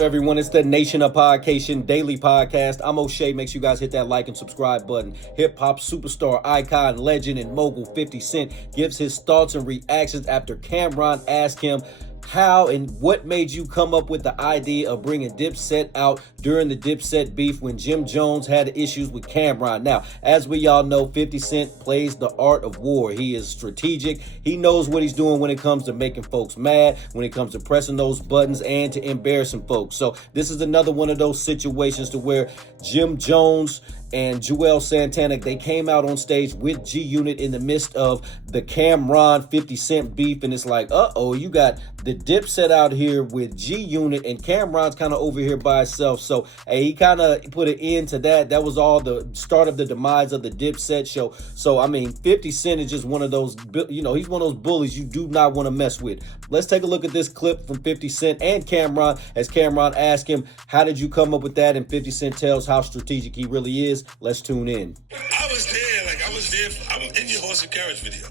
up, everyone? It's the Nation of Podcation Daily Podcast. I'm O'Shea. Make sure you guys hit that like and subscribe button. Hip-hop superstar, icon, legend, and mogul 50 Cent gives his thoughts and reactions after Cameron asked him how and what made you come up with the idea of bringing Dipset out during the Dipset beef when Jim Jones had issues with Cameron. Now, as we all know, 50 Cent plays the art of war. He is strategic. He knows what he's doing when it comes to making folks mad, when it comes to pressing those buttons and to embarrassing folks. So this is another one of those situations to where Jim Jones and Joel Santana, they came out on stage with G Unit in the midst of the Cameron 50 Cent beef, and it's like, you got the Dipset out here with G Unit and Cameron's kind of over here by himself. So he kind of put an end to that. That was all the start of the demise of the Dipset show. So I mean, 50 Cent is just one of those, he's one of those bullies you do not want to mess with. Let's take a look at this clip from 50 Cent and Cameron as Cameron asked him, how did you come up with that? And 50 Cent tells how strategic he really is. Let's tune in. I was there. I'm in your horse and carriage video.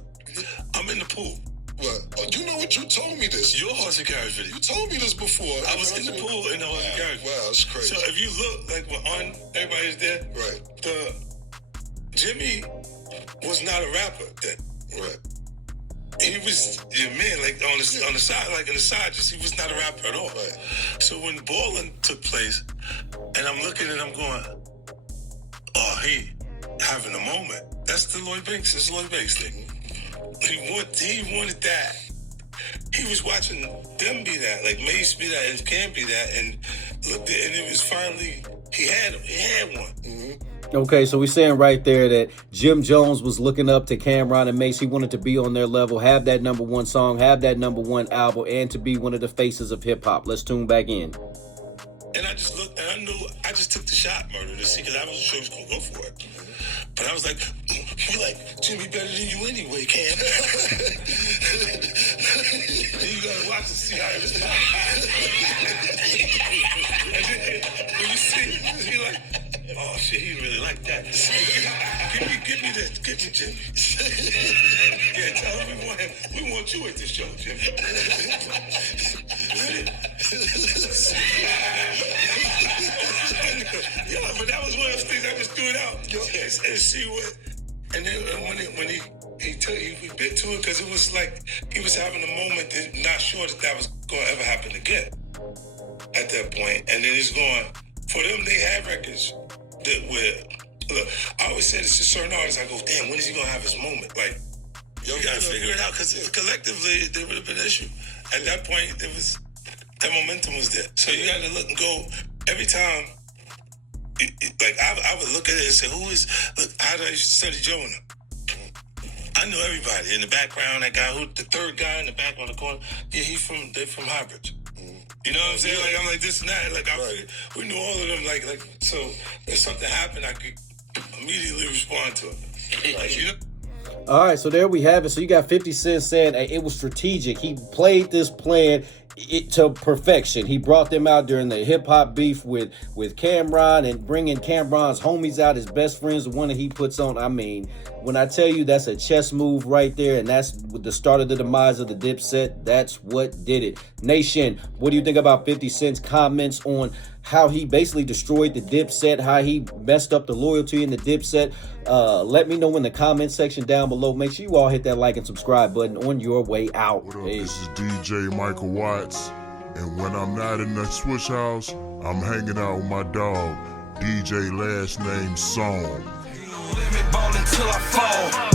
I'm in the pool. What? Oh, you know what? You told me this. Your horse and carriage video. You told me this before. I was in the pool in the horse and carriage. Wow, that's crazy. So if you look, like we're on, everybody's there. Right. Jimmy was not a rapper then. Right. He was, like on the side, like in the side, just he was not a rapper at all. Right. So when balling took place, and I'm looking and I'm going, oh, he having a moment. That's the Lloyd Banks. It's Lloyd Banks thing. He wanted that. He was watching them be that, like Mace be that, and Cam be that, and looked at, and it was finally he had one. Mm-hmm. Okay, so we're saying right there that Jim Jones was looking up to Cameron and Mace. He wanted to be on their level, have that #1 song, have that #1 album, and to be one of the faces of hip hop. Let's tune back in. And I just looked, and I knew, I just took the shot, Murder, to see, because I wasn't sure he was going to go for it. But I was like, you like Jimmy better than you anyway, Cam. You got to watch and see how he responds. And then when you see, you're like, oh, shit, he really like that. Give me this. Give me Jimmy. Yeah, tell him we want you at this show, Jimmy. Yeah, but that was one of those things I just threw it out and see what. And then when he bit to it, because it was like he was having a moment that not sure that was going to ever happen again at that point. And then he's going, for them, they have records that look, I always say this to certain artists, I go, damn, when is he going to have his moment? Like, you got to figure it out, because collectively, there would have been an issue. At that point, that momentum was there. So you got to look and go, every time, I would look at it and say, how do I study Jonah? I knew everybody in the background, that guy, the third guy in the back on the corner, yeah, they're from Highbridge. You know what I'm saying? Like, I'm like this and that. Like, we knew all of them. Like, so if something happened, I could immediately respond to it. Like, you know? All right, so there we have it. So you got 50 Cent saying it was strategic. He played this plan to perfection. He brought them out during the hip-hop beef with Cameron and bringing Cameron's homies out, his best friends, the one that he puts on. I mean, when I tell you that's a chess move right there, and that's the start of the demise of the Dipset, that's what did it. Nation, what do you think about 50 Cent's comments on how he basically destroyed the Dipset, how he messed up the loyalty in the Dipset? Let me know in the comment section down below. Make sure you all hit that like and subscribe button on your way out. What up, this is DJ Michael Watts, and when I'm not in the switch house, I'm hanging out with my dog, DJ last name Song. Ballin' till I fall.